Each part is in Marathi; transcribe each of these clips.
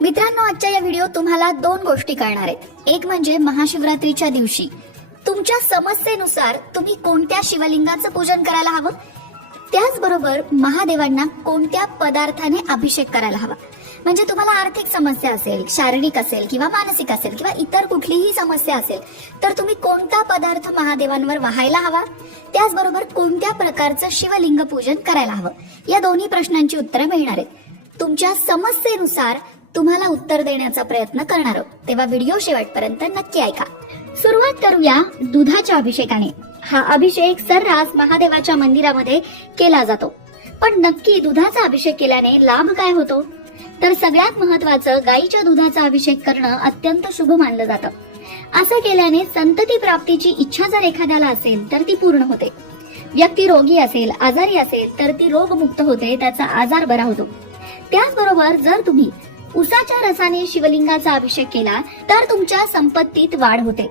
मित्रांनो, आजच्या या व्हिडिओ तुम्हाला दोन गोष्टी कळणार आहेत. एक म्हणजे महाशिवरात्रीच्या दिवशी तुमच्या समस्येनुसार तुम्ही कोणत्या शिवलिंगाचं पूजन करायला हवं, त्याचबरोबर महादेवांना कोणत्या पदार्थाने अभिषेक करायला हवा. म्हणजे तुम्हाला आर्थिक समस्या असेल, शारीरिक असेल किंवा मानसिक असेल किंवा इतर कुठलीही समस्या असेल तर तुम्ही कोणता पदार्थ महादेवांवर वाहायला हवा, त्याचबरोबर कोणत्या प्रकारचं शिवलिंग पूजन करायला हवं, या दोन्ही प्रश्नांची उत्तरं मिळणार आहेत. तुमच्या समस्येनुसार तुम्हाला उत्तर देण्याचा प्रयत्न करणार आहोत, तेव्हा व्हिडिओ शेवटपर्यंत नक्की ऐका. सुरुवात करूया दुधाच्या अभिषेकाने. हा अभिषेक सर्रास महादेवाच्या मंदिरामध्ये केला जातो. पण नक्की दुधाचा अभिषेक केल्याने लाभ काय होतो? तर सगळ्यात महत्वाचं, गायीच्या दुधाचा अभिषेक करणं अत्यंत शुभ मानलं जातं. असं केल्याने संतती प्राप्तीची इच्छा जर एखाद्याला असेल तर ती पूर्ण होते. व्यक्ती रोगी असेल, आजारी असेल तर ती रोगमुक्त होते, त्याचा आजार बरा होतो. त्याचबरोबर जर तुम्ही उसाच्या रसाने शिवलिंगाचा अभिषेक केला तर तुमच्या संपत्तीत वाढ होते,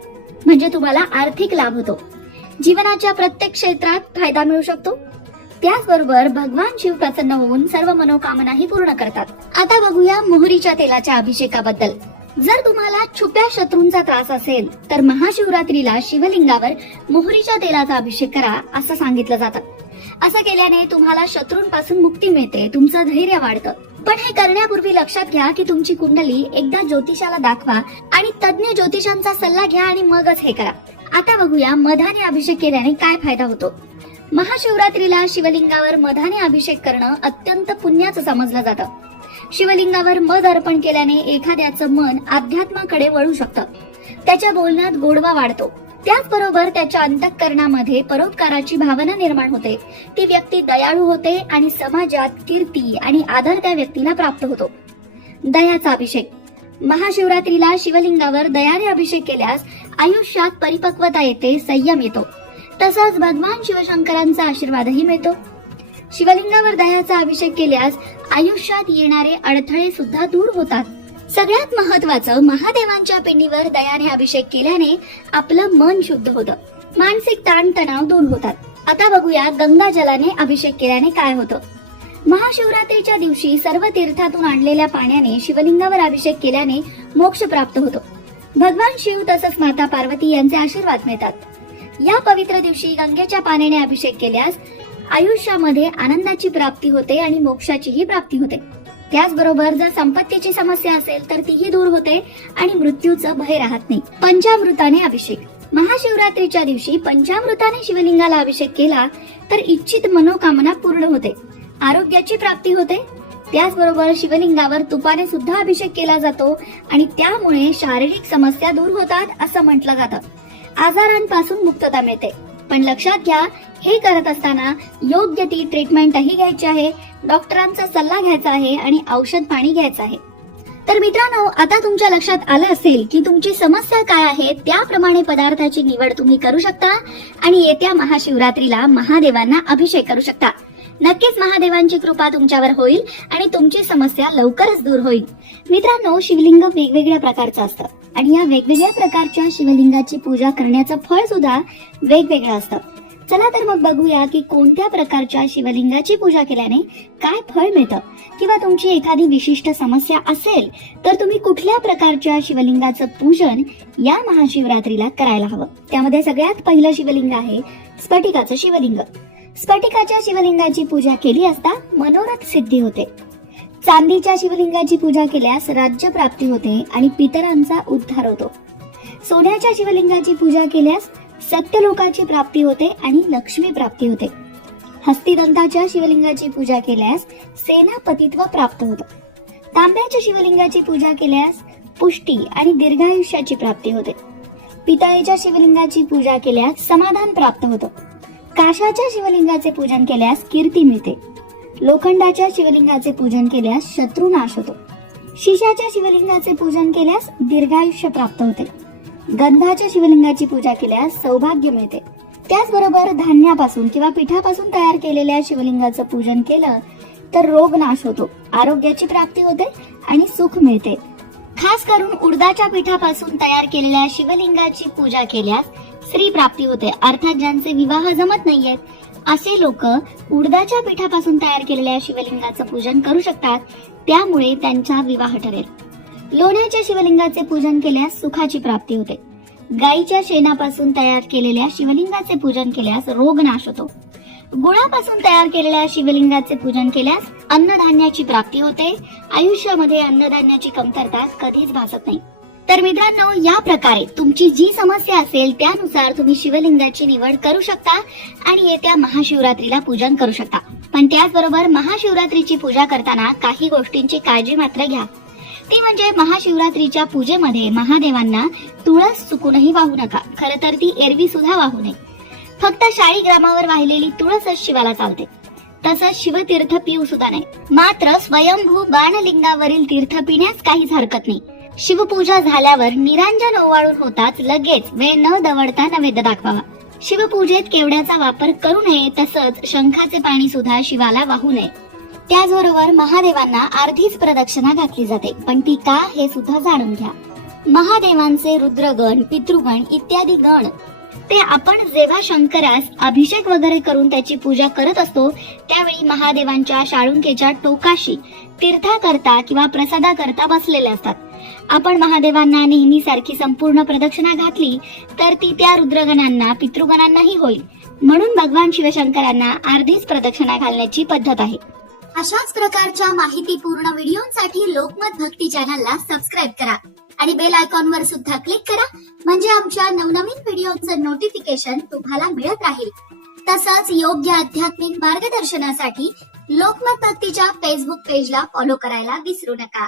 म्हणजे तुम्हाला आर्थिक लाभ होतो. जीवनाच्या प्रत्येक क्षेत्रात फायदा मिळू शकतो. त्याचबरोबर भगवान शिव प्रसन्न होऊन सर्व मनोकामनाही पूर्ण करतात. आता बघूया मोहरीच्या तेलाच्या अभिषेकाबद्दल. जर तुम्हाला छुप्या शत्रूंचा त्रास असेल तर महाशिवरात्रीला शिवलिंगावर मोहरीच्या तेलाचा अभिषेक करा असं सांगितलं जातं. असं केल्याने तुम्हाला शत्रूंपासून मुक्ती मिळते, तुमचं धैर्य वाढतं. पण हे करण्यापूर्वी लक्षात घ्या की तुमची कुंडली एकदा ज्योतिषाला दाखवा आणि तज्ञ ज्योतिषांचा सल्ला घ्या आणि मगच हे करा. आता बघूया मधाने अभिषेक केल्याने काय फायदा होतो. महाशिवरात्रीला शिवलिंगावर मधाने अभिषेक करणं अत्यंत पुण्याचं समजलं जातं. शिवलिंगावर मध अर्पण केल्याने एखाद्याचं मन अध्यात्माकडे वळू शकतं. त्याच्या बोलण्यात गोडवा वाढतो. त्याचबरोबर त्याच्या अंतःकरणामध्ये परोपकाराची भावना निर्माण होते. ती व्यक्ती दयाळू होते आणि समाजात कीर्ती आणि आदर त्या व्यक्तीला प्राप्त होतो. दयाचा अभिषेक. महाशिवरात्रीला शिवलिंगावर दयाने अभिषेक केल्यास आयुष्यात परिपक्वता येते, संयम येतो. तसंच भगवान शिवशंकरांचा आशीर्वादही मिळतो. शिवलिंगावर दयाचा अभिषेक केल्यास आयुष्यात येणारे अडथळे सुद्धा दूर होतात. सगळ्यात महत्वाचं, महादेवांच्या पिंडीवर दयाने अभिषेक केल्याने आपलं मन शुद्ध होतं, मानसिक ताणतणाव दूर होतात. आता बघूया गंगाजलाने अभिषेक केल्याने काय होतं. महाशिवरात्रीच्या दिवशी सर्व तीर्थातून आणलेल्या पाण्याने शिवलिंगावर अभिषेक केल्याने मोक्ष प्राप्त होतो. भगवान शिव तसंच माता पार्वती यांचे आशीर्वाद मिळतात. या पवित्र दिवशी गंगेच्या पाण्याने अभिषेक केल्यास आयुष्यामध्ये आनंदाची प्राप्ती होते आणि मोक्षाचीही प्राप्ती होते. त्याचबरोबर जर संपत्तीची समस्या असेल तर तीही दूर होते आणि मृत्यूचं भय राहत नाही. पंचामृताने अभिषेक. महाशिवरात्रीच्या दिवशी पंचामृताने शिवलिंगाला अभिषेक केला तर इच्छित मनोकामना पूर्ण होते, आरोग्याची प्राप्ती होते. त्याचबरोबर शिवलिंगावर तुपाने सुद्धा अभिषेक केला जातो आणि त्यामुळे शारीरिक समस्या दूर होतात असं म्हटलं जातं. आजारांपासून मुक्तता मिळते. पण लक्षात घ्या, हे करत असताना योग्य ती ट्रीटमेंटही घ्यायची आहे, डॉक्टरांचा सल्ला घ्यायचा आहे आणि औषध पाणी घ्यायचं आहे. तर मित्रांनो, आता तुमच्या लक्षात आलं असेल की तुमची समस्या काय आहे, त्याप्रमाणे पदार्थाची निवड तुम्ही करू शकता आणि येत्या महाशिवरात्रीला महादेवांना अभिषेक करू शकता. नक्कीच महादेवांची कृपा तुमच्यावर होईल आणि तुमची समस्या लवकरच दूर होईल. मित्रांनो, शिवलिंग वेगवेगळ्या प्रकारचं असतं आणि या वेगवेगळ्या प्रकारच्या शिवलिंगाची पूजा करण्याचं फळ सुद्धा वेगवेगळं असतं. चला तर मग बघूया की कोणत्या प्रकारच्या शिवलिंगाची पूजा केल्याने काय फळ मिळतं, किंवा तुमची एखादी विशिष्ट समस्या असेल तर तुम्ही कुठल्या प्रकारच्या शिवलिंगाचं पूजन या महाशिवरात्रीला करायला हवं. त्यामध्ये सगळ्यात पहिलं शिवलिंग आहे स्फटिकाचं शिवलिंग. स्फटिकाच्या शिवलिंगाची पूजा केली असता मनोरथ सिद्धी होते. चांदीच्या शिवलिंगाची पूजा केल्यास राज्य प्राप्ती होते आणि पितरांचा उद्धार होतो. सोन्याच्या शिवलिंगाची पूजा केल्यास सत्यलोकाची प्राप्ती होते आणि लक्ष्मी प्राप्ती होते. हस्तिदंताच्या शिवलिंगाची पूजा केल्यास सेनापतित्व प्राप्त होतं. तांब्याच्या शिवलिंगाची पूजा केल्यास पुष्टी आणि दीर्घायुष्याची प्राप्ती होते. पितळेच्या शिवलिंगाची पूजा केल्यास समाधान प्राप्त होतं. काशाच्या शिवलिंगाचे पूजन केल्यास कीर्ती मिळते. लोखंडाच्या शिवलिंगाचे पूजन केल्यास शत्रुनाश होतो. शिशाच्या शिवलिंगाचे पूजन केल्यास दीर्घायुष्य प्राप्त होते. गंधाच्या शिवलिंगाची पूजा केल्यास सौभाग्य मिळते. त्याचबरोबर धान्यापासून किंवा पिठापासून तयार केलेल्या शिवलिंगाचं पूजन केलं तर रोग नाश होतो, आरोग्याची प्राप्ती होते आणि सुख मिळते. खास करून उडदाच्या पिठापासून तयार केलेल्या शिवलिंगाची पूजा केल्यास स्त्री प्राप्ती होते. अर्थात ज्यांचे विवाह जमत नाहीयेत असे लोक उडदाच्या पिठापासून तयार केलेल्या शिवलिंगाचं पूजन करू शकतात, त्यामुळे त्यांचा विवाह ठरेल. लोण्याच्या शिवलिंगाचे पूजन केल्यास सुखाची प्राप्ती होते. गायीच्या शेणापासून तयार केलेल्या शिवलिंगाचे पूजन केल्यास रोग नाश होतो. गुळापासून तयार केलेल्या शिवलिंगाचे पूजन केल्यास अन्नधान्याची प्राप्ती होते. आयुष्यामध्ये अन्नधान्याची कमतरता कधीच भासत नाही. तर मित्रांनो, या प्रकारे तुमची जी समस्या असेल त्यानुसार तुम्ही शिवलिंगाची निवड करू शकता आणि येत्या महाशिवरात्रीला पूजन करू शकता. पण त्याचबरोबर महाशिवरात्रीची पूजा करताना काही गोष्टींची काळजी मात्र घ्या. ती म्हणजे महाशिवरात्रीच्या पूजेमध्ये महादेवांना तुळस चुकूनही वाहू नका. खरं तर ती एरवी सुद्धा वाहू नये. फक्त शाळीग्रामावर वाहिलेली तुळसच शिवाला चालते. तसंच शिवतीर्थ पिऊ सुद्धा नाही. मात्र स्वयंभू बाणलिंगावरील तीर्थ पिण्यास काहीच हरकत नाही. शिवपूजा झाल्यावर निरांजन ओवाळून होताच लगेच वेळ न दवडता नैवेद्य दाखवावा. शिवपूजेत केवड्याचा वापर करू नये. तसंच शंखाचे पाणी सुद्धा शिवाला वाहू नये. त्याचबरोबर महादेवांना अर्धीच प्रदक्षिणा घातली जाते. पण ती का हे सुद्धा जाणून घ्या. महादेवांचे रुद्रगण, पितृगण इत्यादी गण ते आपण जेव्हा शंकरास अभिषेक वगैरे करून त्याची पूजा करत असतो त्यावेळी महादेवांच्या शाळुंकेच्या टोकाशी तीर्थाकरता किंवा प्रसादाकरता बसलेले असतात. आपण महादेवांना नेहमी सारखी संपूर्ण प्रदक्षिणा घातली तर ती त्या रुद्रगणांना, पितृगणांनाही होईल. म्हणून भगवान शिवशंकरांना अर्धीच प्रदक्षिणा घालण्याची पद्धत आहे. अशाच प्रकारच्या माहितीपूर्ण व्हिडिओसाठी लोकमत भक्ती चॅनलला सबस्क्राईब करा आणि बेल आयकॉनवर सुद्धा क्लिक करा. म्हणजे आमच्या नवनवीन व्हिडिओचं नोटिफिकेशन तुम्हाला मिळत राहील. तसंच योग्य आध्यात्मिक मार्गदर्शनासाठी लोकमत भक्तीच्या फेसबुक पेजला फॉलो करायला विसरू नका.